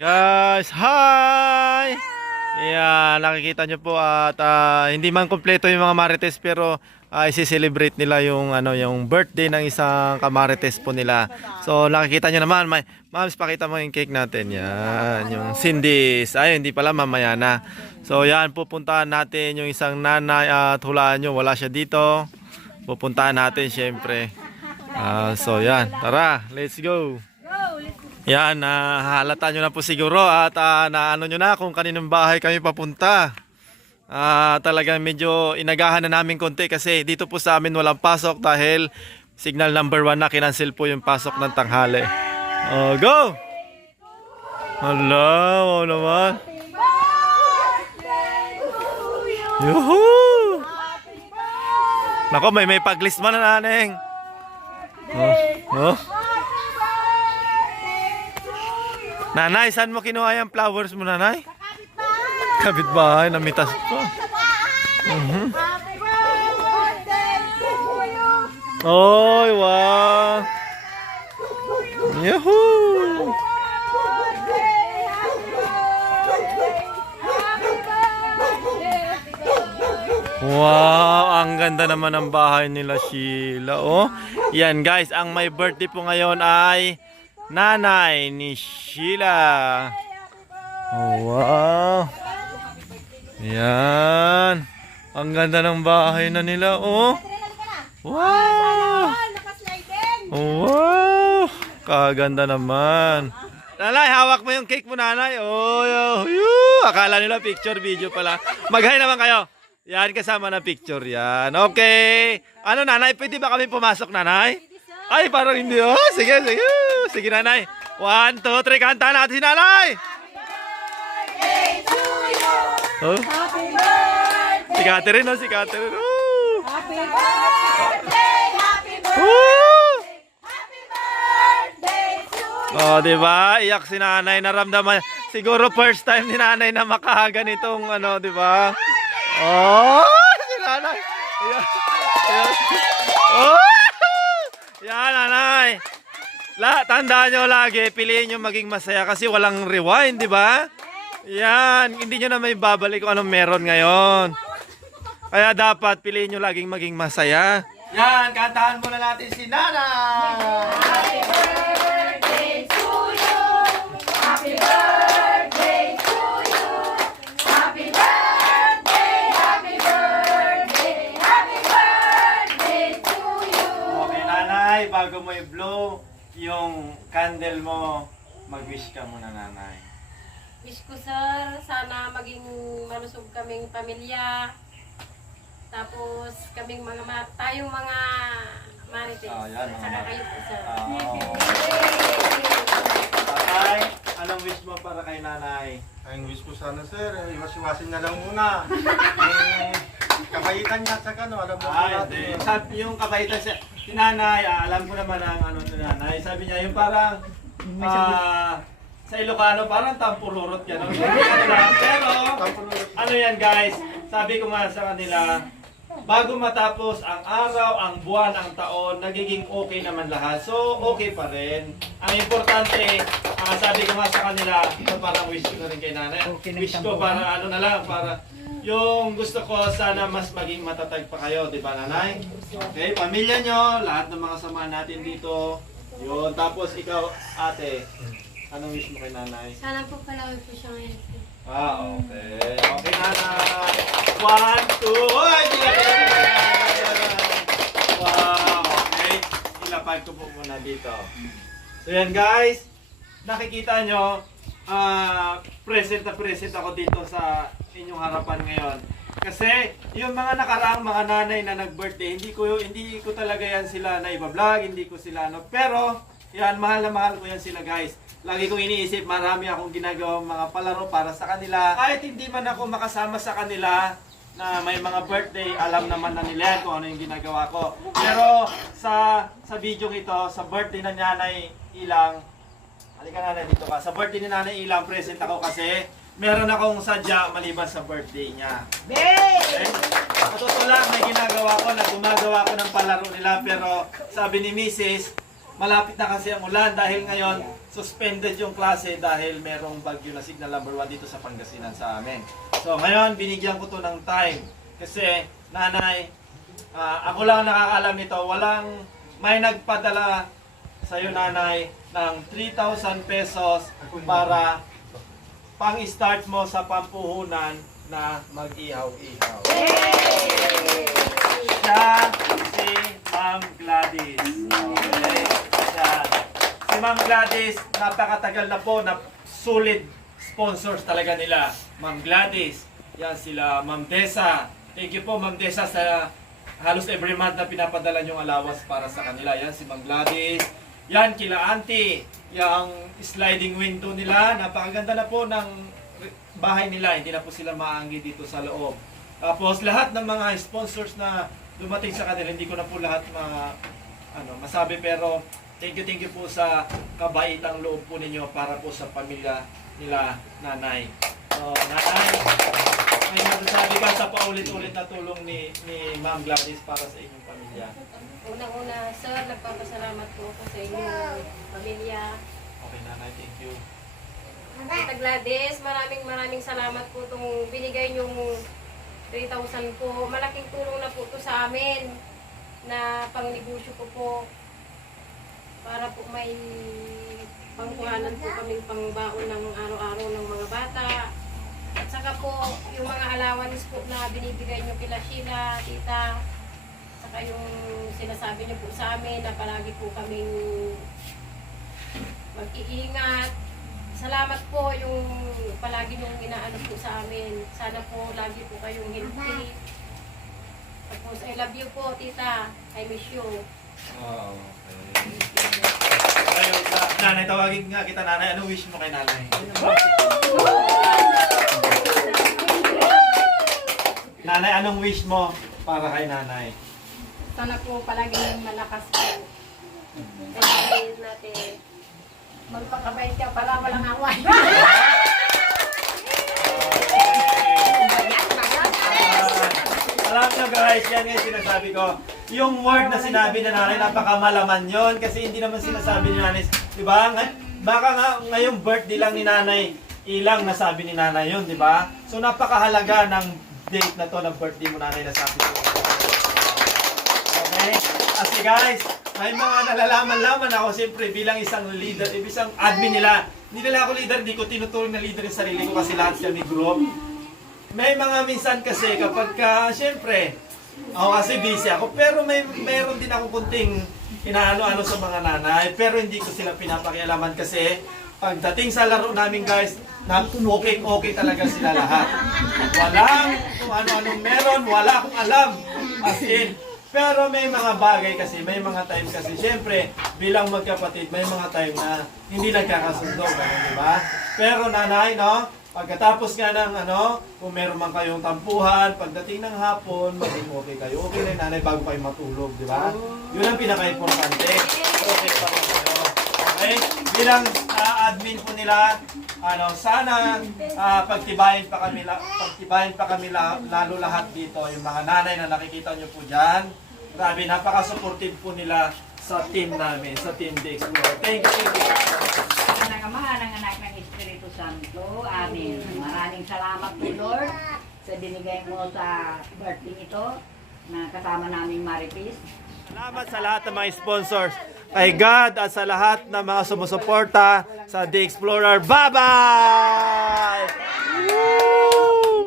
Guys, hi! Yeah, nakikita nyo po at hindi man kumpleto yung mga Marites pero isi-celebrate nila yung yung birthday ng isang kamarites po nila. So nakikita nyo naman, Mams, pakita mo yung cake natin. Yan, yung Cindy's. Ay, hindi pala, mamaya na. So yan, pupuntahan natin yung isang nanay at hulaan nyo, wala siya dito. Pupuntahan natin syempre. So yan, tara, let's go. Yan, halata nyo na po siguro at naano nyo na kung kaninong bahay kami papunta. Talagang medyo inagahan na namin konti kasi dito po sa amin walang pasok dahil signal number 1 na, kinancel po yung pasok ng tanghali. Go! Hala, wow naman. Yuhuu! Nako, may paglist man na naneng. Nanay, saan mo kinuha yung flowers mo, nanay? Kapitbahay, namitas pa. Happy birthday to you. Oy, wow. Yahoo! Wow, ang ganda naman ng bahay nila, Sheila. Oh, yan guys, ang may birthday po ngayon ay nanay ni Sheila. Wow. Yan. Ang ganda ng bahay na nila, oh. Wow. Wow. Kaganda naman. Nanay, hawak mo yung cake mo, nanay. Oh, akala nila picture video pala. Mag-hi naman kayo. Yan, kasama na picture yan. Okay. Ano, nanay, pwede ba kami pumasok, nanay? Ay, parang hindi. Oh, sige, sige. Sige, nanay. 1, 2, 3, kanta natin si nanay. Happy birthday to you. Oh. Happy birthday. Si Catherine, oh, si Catherine. Happy birthday. Happy birthday. Happy birthday to you. Oh, di ba? Iyak si nanay, naramdaman. Siguro first time ni nanay na makaganitong di ba? Oh, si nanay. Ayan. Ayan. Oh! Yan, nanay. Tandaan nyo lagi, piliin nyo maging masaya kasi walang rewind, di ba? Yan, hindi nyo na may babalik kung anong meron ngayon. Kaya dapat piliin nyo laging maging masaya. Yan, kantahan muna natin si nanay. Happy birthday to you. Happy birthday to you. Happy birthday. Happy birthday. Happy birthday to you. Okay, nanay, bago mo i-blow yung candle mo, mag-wish ka muna, nanay. Wish ko, sir, sana maging malusog kaming pamilya. Tapos kaming tayong mga marites. Yan, mga Saka kayo po, sir. Tatay, anong wish mo para kay nanay? Ang wish ko sana sir, iwas-iwasin na lang muna. Yung kabaitan niya sa alam mo Hindi. Sabi yung kabaitan siya. Si nanay, alam ko naman ang ni nanay. Sabi niya yung parang sa Ilocano parang tampururot yan. Pero ano yan guys, sabi ko nga sa kanila, bago matapos ang araw, ang buwan, ang taon, nagiging okay naman lahat. So, okay pa rin. Ang importante, sabi ko nga sa kanila, ito parang wish ko na rin kay nanay. Wish ko para para yung gusto ko sana mas maging matatag pa kayo, di ba nanay? Okay, pamilya nyo, lahat ng mga samahan natin dito. Yun, tapos ikaw, ate, anong wish mo kay nanay? Sana po palawin po siya ngayon. Okay. Okay, nanay. 1, 2, ay, wow, okay. Ilapag ko po muna dito. So yan guys, nakikita nyo, present na present ako dito sa inyong harapan ngayon. Kasi yung mga nakaraang mga nanay na nag-birthday, hindi ko talaga yan sila na iba-vlog, hindi ko sila pero yan, mahal na mahal ko yan sila guys. Lagi kong iniisip, marami akong ginagawang mga palaro para sa kanila. Kahit hindi man ako makasama sa kanila na may mga birthday, alam naman na nila yan kung ano yung ginagawa ko. Pero sa video ito, sa birthday na Nanay Ilang, halika nanay dito ka. Sa birthday ni Nanay Ilang, present ako kasi meron akong sadya maliban sa birthday niya. Okay? Totoo lang, may ginagawa ko na gumagawa ko ng palaro nila pero sabi ni Mrs., malapit na kasi ang ulan dahil ngayon suspended yung klase dahil merong bagyo na signal number 1 dito sa Pangasinan sa amin. So ngayon binigyan ko to ng time kasi nanay, ako lang nakakaalam nito, walang may nagpadala sa iyo nanay ng 3,000 pesos para pang-start mo sa pampuhunan na mag-ihaw-ihaw. Siya si Ma'am Gladys. Okay? Yan. Si Ma'am Gladys, napakatagal na po na solid sponsors talaga nila. Ma'am Gladys, yan sila Ma'am Desa. Thank you po Ma'am Desa sa halos every month na pinapadala yung allowance para sa kanila. Yan si Ma'am Gladys. Yan kila Auntie, yung sliding window nila. Napakaganda na po ng bahay nila. Hindi na po sila maanggi dito sa loob. Tapos lahat ng mga sponsors na dumating sa kanila, hindi ko na po lahat masabi, pero thank you po sa kabaitang loob po ninyo para po sa pamilya nila nanay. So, nanay, may masasabi ka sa paulit-ulit na tulong ni Ma'am Gladys para sa inyong pamilya? Unang-una, sir, nagpapasalamat po ako sa inyong pamilya. Okay nanay, thank you. Tita Gladys, maraming salamat po itong binigay niyong 3,000 po. Malaking tulong na po ito sa amin na pangnegosyo ko po para po may pangkuhanan po kaming pangbaon ng araw-araw ng mga bata. At saka po yung mga allowance po na binibigay niyo kila Sheila, tita, saka yung sinasabi niyo po sa amin na palagi po kaming mag-iingat. Salamat po yung palagi nyung inaano po sa amin. Sana po lagi po kayong healthy. Tapos I love you po, tita. I miss you. Oh, okay. Ayun, nanay, tawagin nga kita nanay. Anong wish mo kay nanay? Nanay, anong wish mo para kay nanay? Sana po palaging malakas po. Kaya natin magpakabait ka para walang away. Alam nyo guys, yan yung sinasabi ko. Yung word na sinabi ni nanay, napakamalaman yon kasi hindi naman sinasabi ni nanay. Diba? Baka nga ngayong birthday lang ni nanay, ilang nasabi ni nanay yun, diba? So napakahalaga ng date na to ng birthday mo nanay na sabi ko. Okay? Kasi guys, may mga nalalaman-laman ako siyempre bilang isang leader, isang admin nila. Hindi nila ako leader, hindi ko tinuturing na leader yung sarili ko kasi lahat kami group. May mga minsan kasi kapag siyempre, ako kasi busy ako, pero mayroon din ako kunting inaano-ano sa mga nanay, pero hindi ko sila pinapakialaman kasi pagdating sa laro namin guys, okay talaga sila lahat. Walang kung ano-anong meron, wala akong alam. As in, pero may mga bagay kasi, may mga time kasi, siyempre, bilang magkapatid, may mga time na hindi nagkakasundo, gano'n, di ba? Pero nanay, no? Pagkatapos nga ng kung meron man kayong tampuhan, pagdating ng hapon, maging okay kayo. Okay na yung nanay bago kayo matulog, di ba? Yun ang pinaka-importante. Okay pa rin kayo. Okay? Bilang admin po nila, sana pagtibayin pa kami lalo lahat dito, yung mga nanay na nakikita nyo po dyan. Grabe, napaka-supportive po nila sa team namin, sa Team The Explorer. Thank you. Ang Ama, ng Anak ng Espiritu Santo. Amen. Maraming salamat po, Lord, sa dinigay mo sa birthday ito na kasama naming Maripis. Salamat sa lahat ng mga sponsors. Kay God at sa lahat ng mga sumusuporta sa The Explorer. Bye-bye!